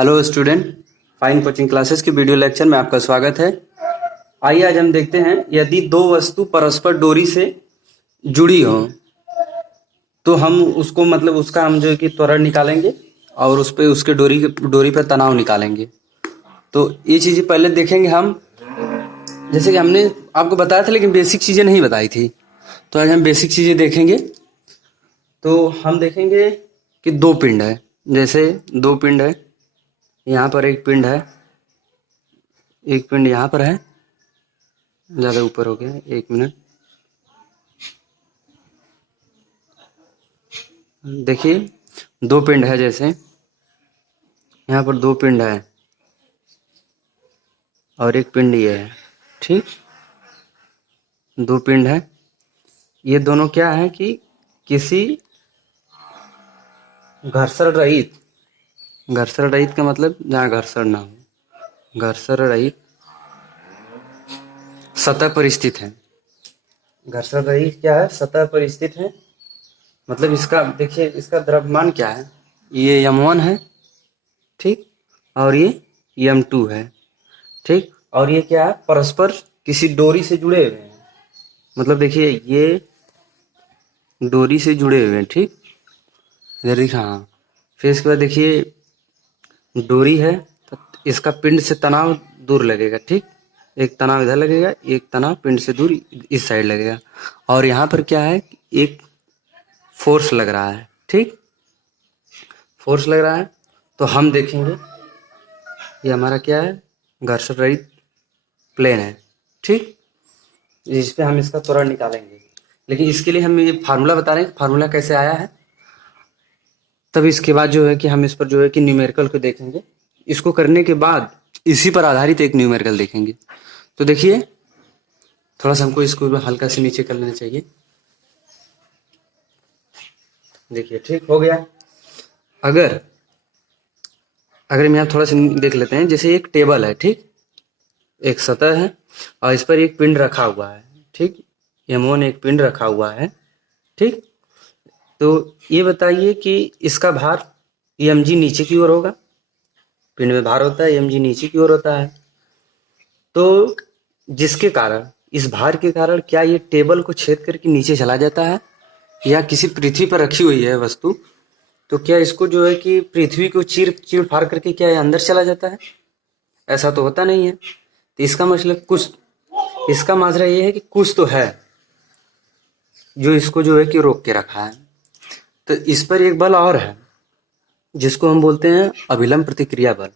Hello student, fine coaching classes की video lecture में आपका स्वागत है। आइए आज हम देखते हैं, यदि दो वस्तु परस्पर डोरी से जुड़ी हो तो हम उसको उसका हम जो है कि त्वरण निकालेंगे और उस पे उसके डोरी पर तनाव निकालेंगे। तो ये चीजें पहले देखेंगे हम, जैसे कि हमने आपको बताया था लेकिन बेसिक चीजें नहीं बताई थी। तो आज हम बेसिक चीजें देखेंगे। तो हम देखेंगे कि दो पिंड है, जैसे दो पिंड है, यहाँ पर एक पिंड है, एक पिंड यहाँ पर है, ज़्यादा ऊपर हो गया, एक मिनट। देखिए दो पिंड है, जैसे यहाँ पर दो पिंड है और एक पिंड ये है, ठीक। दो पिंड है, ये दोनों क्या है कि किसी घर्षण रहित, घर्षण रहित का मतलब जहाँ घर्षण ना हो, घर्षण रहित सतह पर स्थित है। घर्षण रहित क्या है? सतह पर स्थित है। मतलब इसका देखिए, इसका द्रव्यमान क्या है, ये m1 है, ठीक, और ये m2 है, ठीक। और ये क्या है? परस्पर किसी डोरी से जुड़े हुए हैं। मतलब देखिए ये डोरी से जुड़े हुए हैं, ठीक, इधर देखिए, हाँ। फिर इसके बाद देखिए डोरी है तो इसका पिंड से तनाव दूर लगेगा, ठीक। एक तनाव इधर लगेगा, एक तनाव पिंड से दूर इस साइड लगेगा। और यहाँ पर क्या है, एक फोर्स लग रहा है, ठीक, फोर्स लग रहा है। तो हम देखेंगे ये हमारा क्या है, घर्षण रहित प्लेन है, ठीक, जिस पे हम इसका त्वरण निकालेंगे। लेकिन इसके लिए हम ये फार्मूला बता रहे हैं, फार्मूला कैसे आया है। तब इसके बाद जो है कि हम इस पर जो है कि न्यूमेरिकल को देखेंगे। इसको करने के बाद इसी पर आधारित एक न्यूमेरिकल देखेंगे। तो देखिए थोड़ा सा हमको इसको हल्का से नीचे कर लेना चाहिए। देखिए ठीक हो गया। अगर हम यहाँ थोड़ा सा देख लेते हैं, जैसे एक टेबल है, ठीक, एक सतह है और इस पर एक पिंड रखा हुआ है, ठीक, m1 एक पिंड रखा हुआ है, ठीक। तो ये बताइए कि इसका भार mg नीचे की ओर होगा, पिंड में भार होता है, mg नीचे की ओर होता है। तो जिसके कारण, इस भार के कारण क्या ये टेबल को छेद करके नीचे चला जाता है, या किसी पृथ्वी पर रखी हुई है वस्तु तो क्या इसको जो है कि पृथ्वी को चीर फाड़ करके क्या ये अंदर चला जाता है? ऐसा तो होता नहीं है। तो इसका मतलब कुछ, इसका माजरा ये है कि कुछ तो है जो इसको जो है कि रोक के रखा है। तो इस पर एक बल और है जिसको हम बोलते हैं अभिलंब प्रतिक्रिया बल,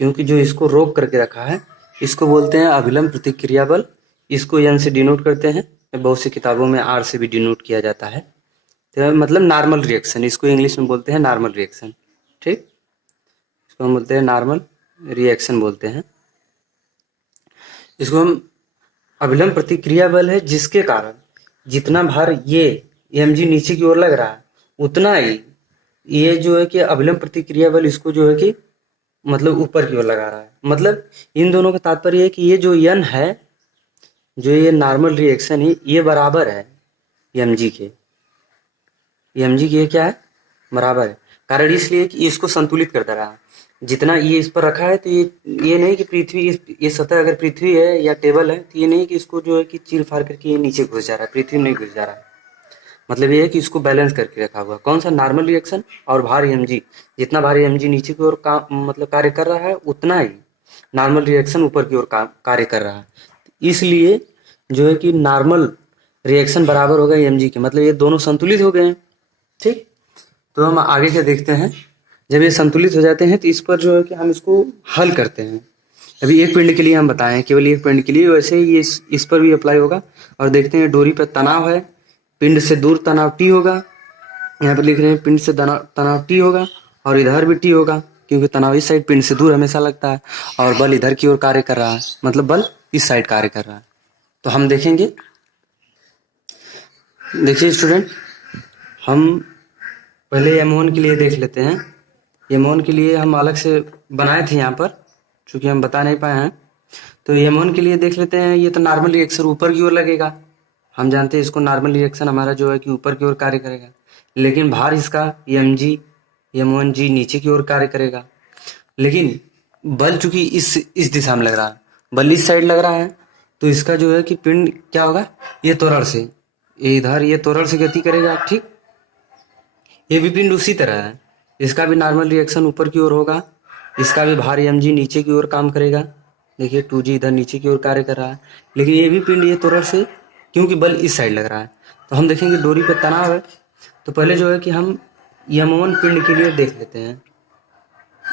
क्योंकि जो इसको रोक करके रखा है इसको बोलते हैं अभिलंब प्रतिक्रिया बल। इसको n से डिनोट करते हैं, बहुत सी किताबों में r से भी डिनोट किया जाता है। तो मतलब नॉर्मल रिएक्शन, इसको इंग्लिश में बोलते हैं नॉर्मल रिएक्शन, ठीक, इसको हम बोलते हैं नॉर्मल रिएक्शन बोलते हैं। इसको हम अभिलंब प्रतिक्रिया बल है, जिसके कारण जितना भार ये mg नीचे की ओर लग रहा है उतना ही ये जो है कि अभिलंब प्रतिक्रिया बल इसको जो है कि मतलब ऊपर की ओर लगा रहा है। मतलब इन दोनों का तात्पर्य है कि ये जो n है, जो ये नॉर्मल रिएक्शन है, ये बराबर है mg के, mg के क्या है, बराबर है। कारण इसलिए कि इसको संतुलित करता रहा। जितना ये इस पर रखा है तो ये नहीं कि पृथ्वी, ये सतह अगर पृथ्वी है या टेबल है तो ये नहीं कि इसको जो है कि चीर फाड़ करके ये नीचे घुस जा रहा है, पृथ्वी में नहीं घुस जा रहा है। मतलब ये है कि इसको बैलेंस करके रखा हुआ। कौन सा? नॉर्मल रिएक्शन और भार mg। जितना भार mg नीचे की ओर मतलब कार्य कर रहा है उतना ही नॉर्मल रिएक्शन ऊपर की ओर कार्य कर रहा है। इसलिए जो है कि नॉर्मल रिएक्शन बराबर होगा mg के, मतलब ये दोनों संतुलित हो गए हैं, ठीक। तो हम आगे क्या देखते हैं, जब ये संतुलित हो जाते हैं तो इस पर जो है कि हम इसको हल करते हैं। अभी एक पिंड के लिए हम बताएं, केवल एक पिंड के लिए, वैसे ही ये इस पर भी अप्लाई होगा। और देखते हैं डोरी पर तनाव है, पिंड से दूर तनाव T होगा। यहाँ पर लिख रहे हैं पिंड से तनाव T होगा और इधर भी T होगा, क्योंकि तनाव इस साइड पिंड से दूर हमेशा लगता है और बल इधर की ओर कार्य कर रहा है, मतलब बल इस साइड कार्य कर रहा है। तो हम देखेंगे, देखिए स्टूडेंट, हम पहले m1 के लिए देख लेते हैं। m1 के लिए हम अलग से बनाए थे यहाँ पर, चूंकि हम बता नहीं पाए हैं। तो m1 के लिए देख लेते हैं। ये तो नॉर्मल रिएक्शन ऊपर की ओर लगेगा, हम जानते हैं इसको नॉर्मल रिएक्शन हमारा जो है कि ऊपर की ओर कार्य करेगा। लेकिन भार इसका mg m1g नीचे की ओर कार्य करेगा। लेकिन बल चूंकि इस दिशा में लग रहा है, बल इस साइड लग रहा है, तो इसका जो है कि पिंड क्या होगा, ये त्वरण से, ये इधर ये त्वरण से गति करेगा। ठीक, ये भी पिंड उसी तरह है, इसका भी नॉर्मल रिएक्शन ऊपर की ओर होगा, इसका भी भार mg नीचे की ओर काम करेगा। देखिए 2g इधर नीचे की ओर कार्य कर रहा है, लेकिन ये भी पिंड ये त्वरण से, क्योंकि बल इस साइड लग रहा है। तो हम देखेंगे डोरी पे तनाव है, तो पहले जो है कि हम यम1 पिंड के लिए देख लेते हैं।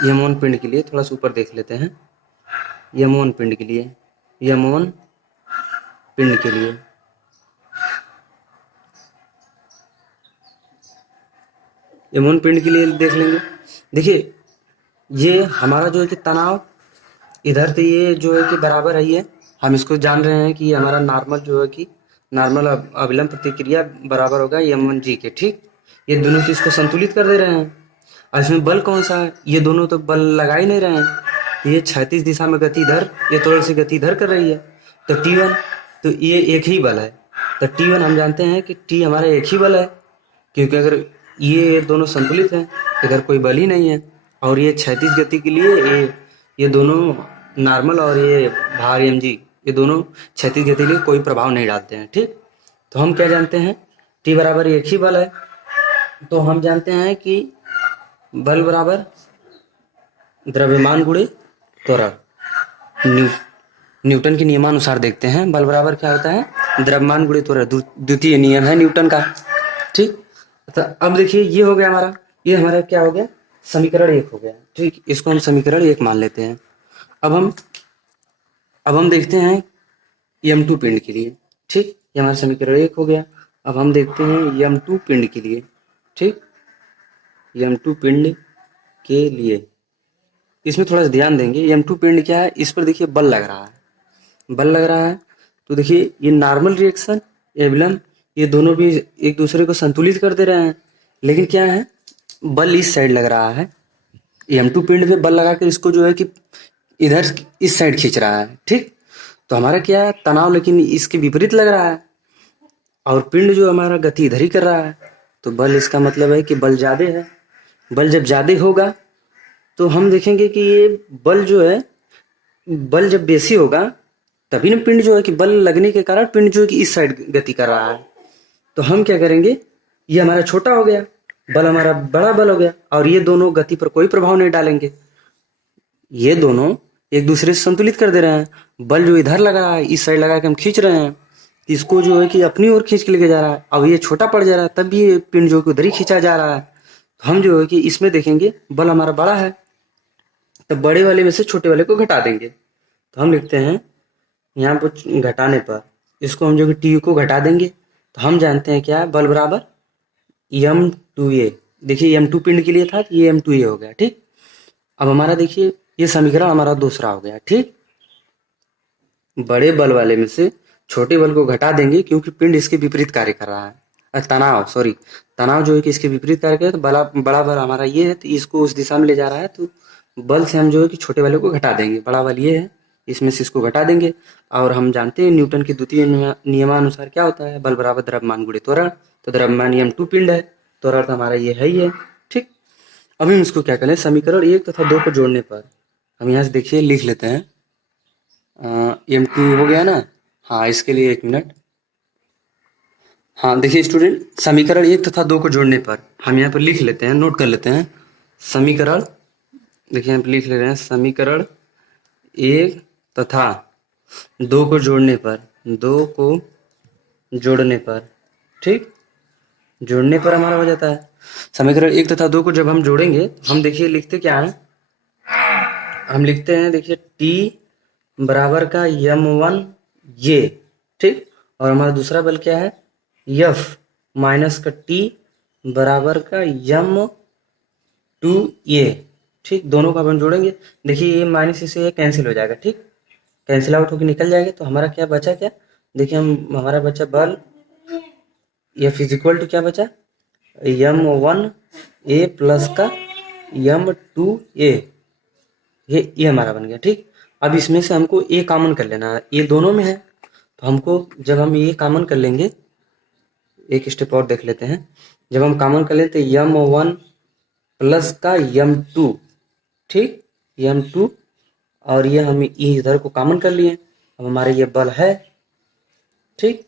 यम1 पिंड के लिए थोड़ा सा ऊपर देख लेते हैं। यम1 पिंड के लिए, यम1 पिंड के लिए यम1 पिंड के लिए देख लेंगे। देखिए ये हमारा जो है कि तनाव इधर से ये जो है कि बराबर है, ये हम इसको जान रहे हैं कि हमारा नॉर्मल जो है कि नॉर्मल अविलंब प्रतिक्रिया बराबर होगा m1g के। ठीक, ये दोनों चीज को संतुलित कर दे रहे हैं। और इसमें बल कौन सा है, ये दोनों तो बल लगा ही नहीं रहे हैं, ये क्षैतिज दिशा में गति इधर, ये त्वरण से गति इधर कर रही है। तो T1, तो ये एक ही बल है, तो T1 हम जानते हैं कि T हमारा एक ही बल है, क्योंकि अगर ये दोनों संतुलित हैं, इधर कोई बल ही नहीं है। और ये क्षैतिज गति के लिए ये दोनों नॉर्मल और ये भार mg, ये दोनों क्षैतिज गति के लिए कोई प्रभाव नहीं डालते हैं। ठीक, तो हम क्या जानते हैं, T बराबर एक ही बल है, तो हम जानते हैं कि बल बराबर द्रव्यमान गुणे त्वरण। न्यूटन के नियमानुसार देखते हैं, बल बराबर क्या होता है, द्रव्यमान गुणे त्वरण, द्वितीय नियम है न्यूटन का। ठीक, तो अब देखिए ये हो गया हमारा, ये हमारा क्या हो गया, समीकरण 1 हो गया। ठीक, इसको हम समीकरण 1 मान लेते हैं। अब हम देखते हैं m2 पिंड के लिए। ठीक, ये हमारा समीकरण 1 हो गया। अब हम देखते हैं m2 पिंड के लिए। ठीक, m2 पिंड के लिए इसमें थोड़ा सा ध्यान देंगे। m2 पिंड क्या है, इस पर देखिए बल लग रहा है, बल लग रहा है, तो देखिए ये नॉर्मल रिएक्शन एविलम, ये दोनों भी एक दूसरे को संतुलित कर दे रहे हैं, लेकिन क्या है, बल इस साइड लग रहा है। m2 पिंड पे बल लगाकर इसको जो है कि इधर इस साइड खींच रहा है। ठीक, तो हमारा क्या है, तनाव लेकिन इसके विपरीत लग रहा है, और पिंड जो हमारा गति इधर ही कर रहा है, तो बल, इसका मतलब है कि बल ज्यादा है। बल जब ज्यादा होगा तो हम देखेंगे कि ये बल जो है, बल जब बेसी होगा तभी ना पिंड जो है कि बल लगने के कारण पिंड जो है कि इस साइड गति कर रहा है। तो हम क्या करेंगे, ये हमारा छोटा हो गया, बल हमारा बड़ा बल हो गया, और ये दोनों गति पर कोई प्रभाव नहीं डालेंगे, ये दोनों एक दूसरे से संतुलित कर दे रहे हैं। बल जो इधर लगा है, इस साइड लगा के हम खींच रहे हैं, इसको जो है कि अपनी ओर खींच के लेके जा रहा है, अब ये छोटा पड़ जा रहा है, तब भी ये पिंड जो है उधर ही खींचा जा रहा है। तो हम जो है कि इसमें देखेंगे बल हमारा बड़ा है, तो बड़े वाले में से छोटे वाले को घटा देंगे। तो हम लिखते हैं यहाँ पर घटाने पर, इसको हम जो कि टी को घटा देंगे, तो हम जानते हैं क्या है, बल बराबर m2a। देखिए m2 पिंड के लिए था, तो ये m2a हो गया। ठीक, अब हमारा देखिए ये समीकरण हमारा दूसरा हो गया। ठीक, बड़े बल वाले में से छोटे बल को घटा देंगे, क्योंकि पिंड इसके विपरीत कार्य कर रहा है। तनाव जो है कि इसके विपरीत कार्य कर, तो बड़ा बल हमारा ये है, तो इसको उस दिशा में ले जा रहा है, तो बल से हम जो है कि छोटे वाले को घटा देंगे। बड़ा बल ये है, इसमें से इसको घटा देंगे। और हम जानते हैं न्यूटन के द्वितीय नियमानुसार क्या होता है, बल बराबर द्रव्यमान गुणे त्वरण। तो द्रव्यमान m2 पिंड है, त्वरण तो हमारा ये है ही है। ठीक, अब हम इसको क्या करें, समीकरण 1 तथा 2 को जोड़ने पर हम यहाँ से देखिए लिख लेते हैं। m2 हो गया ना, हाँ इसके लिए 1 मिनट। हाँ देखिए स्टूडेंट, समीकरण 1 तथा 2 को जोड़ने पर हम यहाँ पर लिख लेते हैं, नोट कर लेते हैं। समीकरण देखिए यहाँ पर लिख ले रहे हैं, समीकरण 1 तथा 2 को जोड़ने पर, 2 को जोड़ने पर, ठीक, जोड़ने पर हमारा हो जाता है समीकरण 1 तथा 2 को जब हम जोड़ेंगे, हम देखिए लिखते क्या है, हम लिखते हैं देखिए T बराबर का m1 ये, ठीक, और हमारा दूसरा बल क्या है, F माइनस का T बराबर का m2 ये, ठीक, दोनों को अपन जोड़ेंगे। देखिए ये माइनस से कैंसिल हो जाएगा, ठीक, कैंसिल आउट होकर निकल जाएगा। तो हमारा क्या बचा, क्या देखिए हमारा बचा बल F इज इक्वल टू क्या बचा, m1 a प्लस का m2 a, ये हमारा बन गया। ठीक, अब इसमें से हमको a कॉमन कर लेना है, ये दोनों में है, तो हमको जब हम ये कॉमन कर लेंगे, एक स्टेप और देख लेते हैं, जब हम कॉमन कर लेते m1 प्लस का m2, ठीक, m2 और ये हम इधर को कॉमन कर लिए। अब हमारे ये बल है, ठीक,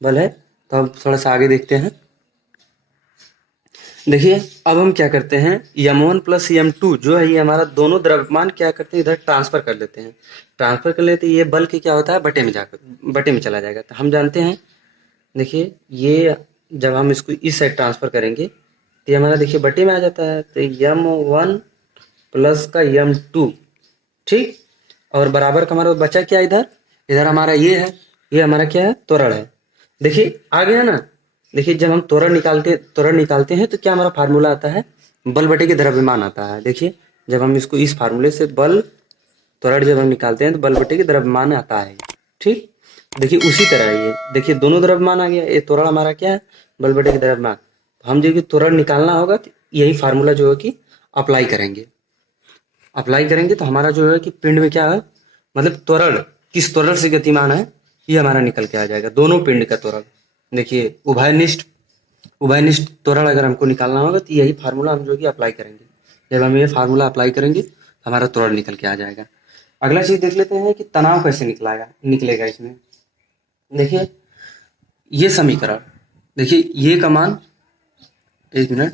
बल है। तो अब थोड़ा सा आगे देखते हैं। देखिए अब हम क्या करते हैं, m1 प्लस m2 जो है ये हमारा दोनों द्रव्यमान क्या करते हैं, इधर ट्रांसफर कर लेते हैं। ट्रांसफर कर लेते हैं, ये बल के क्या होता है, बटे में जाकर बटे में चला जाएगा। तो हम जानते हैं, देखिए ये जब हम इसको इस साइड ट्रांसफर करेंगे तो ये हमारा देखिए बटे में आ जाता है। तो m1 प्लस का m2, ठीक, और बराबर का हमारा बचा क्या, इधर इधर हमारा ये है, ये हमारा क्या है, त्वरण है। देखिए आ गया ना। देखिए जब हम त्वरण निकालते हैं तो क्या हमारा फार्मूला आता है, बल बटे के द्रव्यमान आता है। देखिए जब हम इसको इस फार्मूले से बल त्वरण जब हम निकालते हैं तो बल बटे के द्रव्यमान आता है, ठीक। देखिए उसी तरह ये देखिए दोनों द्रव्यमान आ गया, ये त्वरण हमारा क्या है, बल बटे के द्रव्यमान। तो हम जो कि त्वरण निकालना होगा तो यही फार्मूला जो है कि अप्लाई करेंगे। अप्लाई करेंगे तो हमारा जो है कि पिंड में क्या है, मतलब त्वरण किस त्वरण से गतिमान है ये हमारा निकल के आ जाएगा, दोनों पिंड का त्वरण। देखिए उभयनिष्ठ त्वरण अगर हमको निकालना होगा तो यही फार्मूला हम जो कि अप्लाई करेंगे। जब हम ये फार्मूला अप्लाई करेंगे तो हमारा त्वरण निकल के आ जाएगा। अगला चीज देख लेते हैं कि तनाव कैसे निकलेगा इसमें। देखिए ये समीकरण, देखिए ये का मान, एक मिनट,